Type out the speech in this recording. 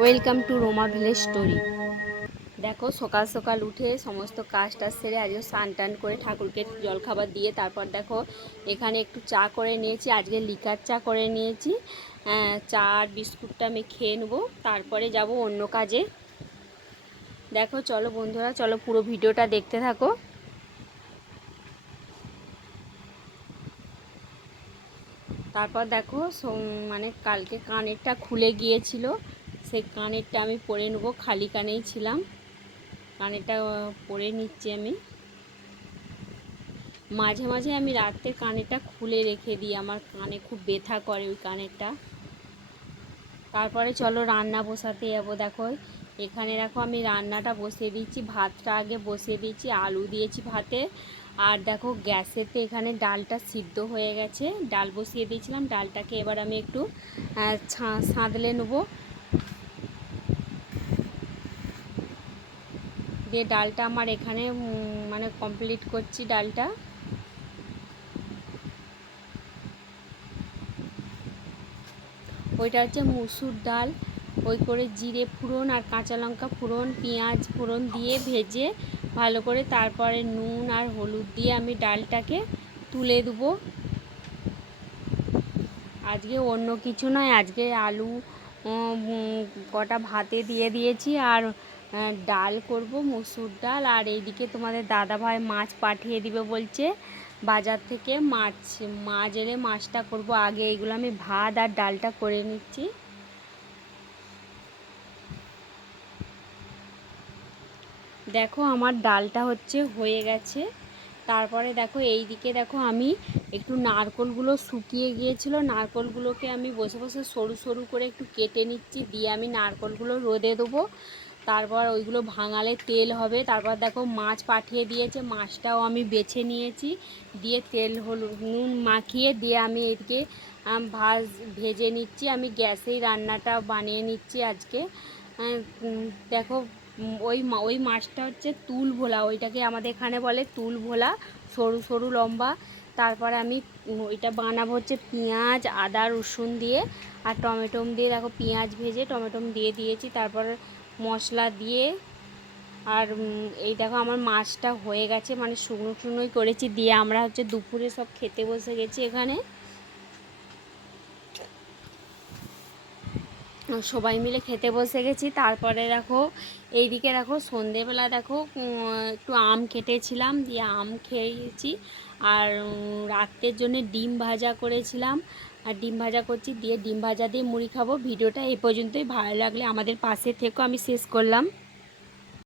Welcome to Roma village story দেখো সকাল সকাল উঠে সমস্ত কাজ টাজ সেরে আজকে স্নান টান করে ঠাকুরকে জলখাবার দিয়ে তারপর দেখো এখানে একটু চা করে নিয়েছি আজকে লিকার চা করে নিয়েছি। আহ, চা আর বিস্কুটটা আমি খেয়ে নেব তারপরে যাব অন্য কাজে। দেখো চলো বন্ধুরা চলো পুরো ভিডিওটা দেখতে থাকো। তারপর দেখো মানে কালকে কানেরটা খুলে গিয়েছিল। সেই কানেরটা আমি পরে নেব, খালি কানেই ছিলাম। কানেরটা পরে নিচ্ছি আমি। মাঝে মাঝে আমি রাত্রে কানেরটা খুলে রেখে দিই, আমার কানে খুব ব্যথা করে ওই কানেরটা। তারপরে চলো রান্না বসাতে যাব, দেখো। এখানে দেখো আমি রান্নাটা বসিয়ে দিচ্ছি, ভাতটা আগে বসিয়ে দিচ্ছি, আলু দিয়েছি ভাতে। আর দেখো গ্যাসেতে এখানে ডালটা সিদ্ধ হয়ে গেছে, ডাল বসিয়ে দিয়েছিলাম, ডালটাকে এবার আমি একটু সাঁতলে নেব। দিয়ে ডালটা আমার এখানে মানে কমপ্লিট করছি ডালটা। ওইটা হচ্ছে মুসুর ডাল। ওই করে জিরে ফোড়ন আর কাঁচা লঙ্কা ফোড়ন, পেঁয়াজ ফোড়ন দিয়ে ভেজে ভালো করে তারপরে নুন আর হলুদ দিয়ে আমি ডালটাকে তুলে দেবো। আজকে অন্য কিছু নয়, আজকে আলু কটা ভাতে দিয়ে দিয়েছি আর ডাল করব, মুসুর ডাল, আর এইদিকে তোমাদের দাদাভাই মাছ পাঠিয়ে দিবে বলছে, বাজার থেকে মাছ মাছ এলে মাছটা করব। আগে এইগুলো আমি ভাত আর ডালটা করে নিচ্ছি। দেখো আমার ডালটা হচ্ছে হয়ে গেছে। তারপরে দেখো এই দিকে দেখো আমি একটু নারকলগুলো শুকিয়ে গিয়েছিল। নারকলগুলোকে আমি বসে বসে সরু সরু করে একটু কেটে নিচ্ছি। দিয়ে আমি নারকলগুলো রোদে দেবো। তারপর ওইগুলো ভাঙালে তেল হবে। তারপর দেখো মাছ পাঠিয়ে দিয়েছে, মাছটাও আমি বেছে নিয়েছি। দিয়ে তেল, হলুদ, নুন মাখিয়ে দিয়ে আমি এদিকে ভাজ, ভেজে নিচ্ছি। আমি গ্যাসেই রান্নাটা বানিয়ে নিচ্ছি আজকে। দেখো ওই ওই মাছটা হচ্ছে তুল ভোলা। ওইটাকে আমাদের এখানে বলে তুল ভোলা, সরু সরু লম্বা। তারপরে আমি ওইটা বানাবো হচ্ছে পেঁয়াজ, আদা, রসুন দিয়ে। আর টমেটোম দিয়ে দেখো পেঁয়াজ ভেজে টমেটোম দিয়ে দিয়েছি। তারপর মশলা দিয়ে আর এই দেখো আমার মাছটা হয়ে গেছে মানে শুকনো শুকনোই করেছি দিয়ে আমরা হচ্ছে দুপুরে সব খেতে বসে গেছি এখানে। সবাই মিলে খেতে বসে গেছি। তারপরে দেখো, এইদিকে দেখো সন্ধেবেলা দেখো একটু আম কেটেছিলাম, দিয়ে আম খেয়েছি। আর রাত্রের জন্য ডিম ভাজা করেছিলাম। আর ডিম ভাজা করছি, দিয়ে ডিম ভাজা দিয়ে মুড়ি খাব। ভিডিওটা এই পর্যন্তই, ভালো লাগলে আমাদের পাশে থেকেও আমি শেষ করলাম।